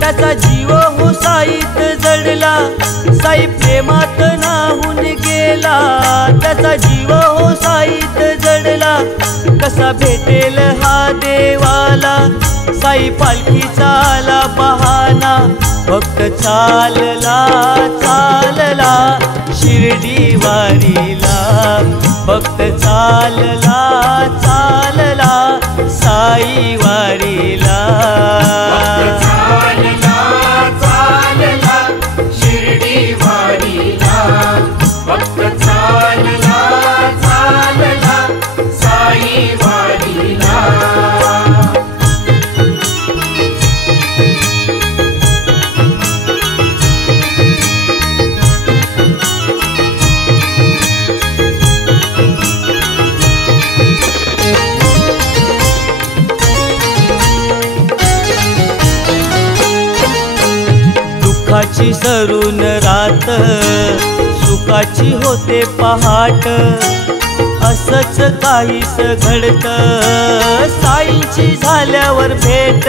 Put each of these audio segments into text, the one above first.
त्याचा जीव हो साईत जडला, साई प्रेमात नाहून गेला। त्याचा जीव हो साईत जडला, कसा भेटेल हा देवाला। साई पालखीचा आला बहाना, भक्त चालला चालला शिर्डी वारीला। भक्त चालला चालला साई वारीला। भक्त चालला चालला शिर्डी वारीला। भक्त चालला चालला साई वारीला। दुःखाची सरून रात, सुखाची होते पहाट। असंच काहीस घडतं, साईंची झाल्यावर भेट।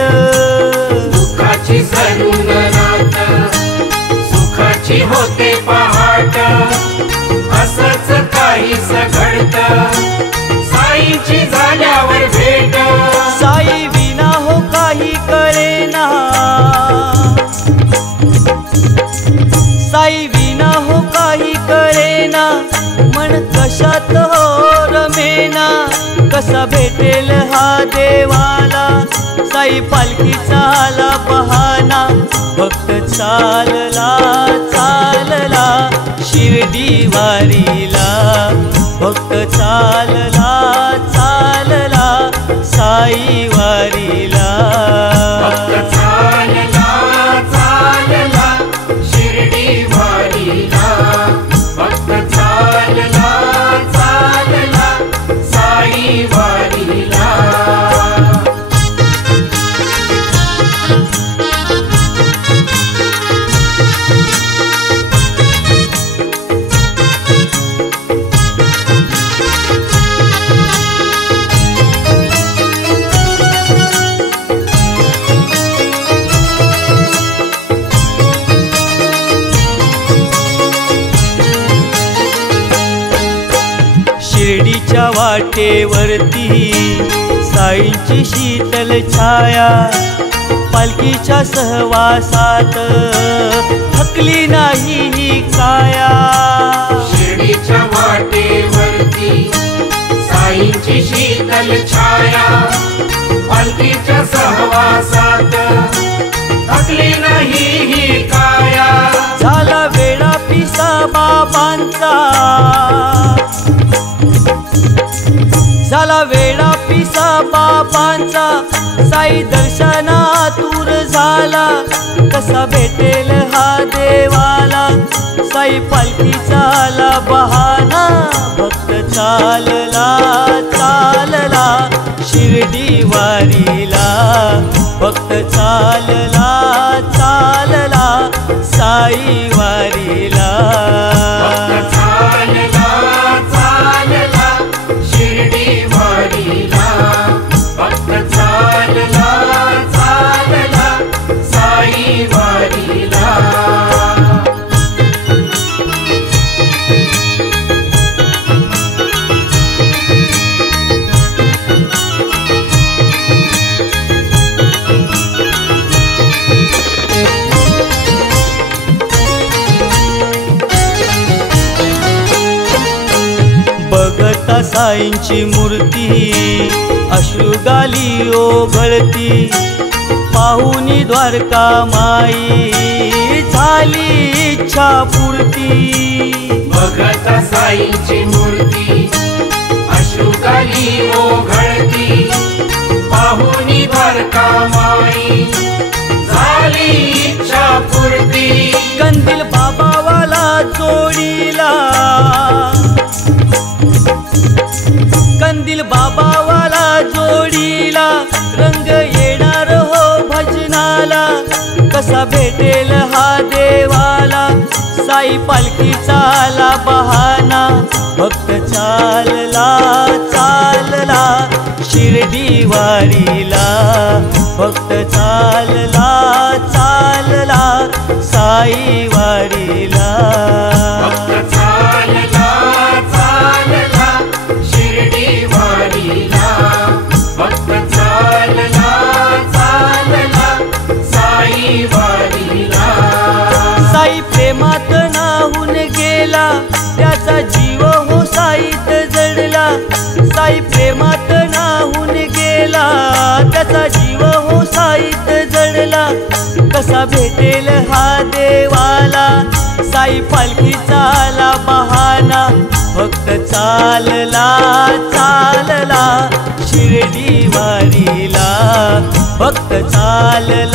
दुःखाची सरून रात, सुखाची होते पहाट। असंच काहीस घडतं, साईंची झाल्यावर भेट। साई विना हो काही कळेना, साई विना हो काही कळेना। मन कशात हो रमेना, कसा भेटेल हा देवाला। साई पालखीचा आला बहाना, भक्त चालला चालला शिर्डी वारीला। भक्त चालला चालला साई वारीला। भक्त चालला चालला शिर्डी वारीला। भक्त चालला चालला साई वारीला। शिर्डीच्या वाटेवरती साईंची शीतल छाया। पालखीच्या सहवासात थकली नाही ही काया। शिर्डीच्या वाटेवरती साईंची शीतल छाया। पालखीच्या सहवासात थकली नाही ही काया। झाला वेळा पिसा बाबांचा, झाला वेळा पिसा बाबांचा। साई दर्शनातूर झाला, कसा भेटेल हा देवाला। साई पालखीचा आला बहाना, भक्त चालला चालला शिर्डी वारीला। भक्त चालला चालला साई वारीला। भक्त चालला चालला शिर्डी वारीला। भक्त चालला चालला साई वारीला। बघता साईंची मूर्ती, अश्रुगाली ओघळती। पाहुनी द्वारका माई, झाली इच्छा पूर्ती। बघता साईंची मूर्ती, अश्रुगाली ओघळती। पाहुनी द्वारका माई, झाली इच्छा पूर्ती। कंदील बाबावाला जोडीला, कंदील बाबावाला जोडीला। रंग येणार हो भजनाला, कसा भेटेल हा देवाला। साई पालखीचा आला बहाना, भक्त चालला चालला शिर्डी वारीला, भक्त चालला चालला साई वारीला. भक्त चालला चालला शिर्डी वारीला, भक्त चालला चालला साई वारीला. साई प्रेमात नाहून गेला, त्याचा जीव हो साईत जडला. साई प्रेमात नाहून गेला, त्याचा जीव हो साईत जडला. कसा भेटेल हा देवाला, साई पालखीचा आला बहाना, भक्त चालला चालला शिर्डी वारीला, भक्त चालला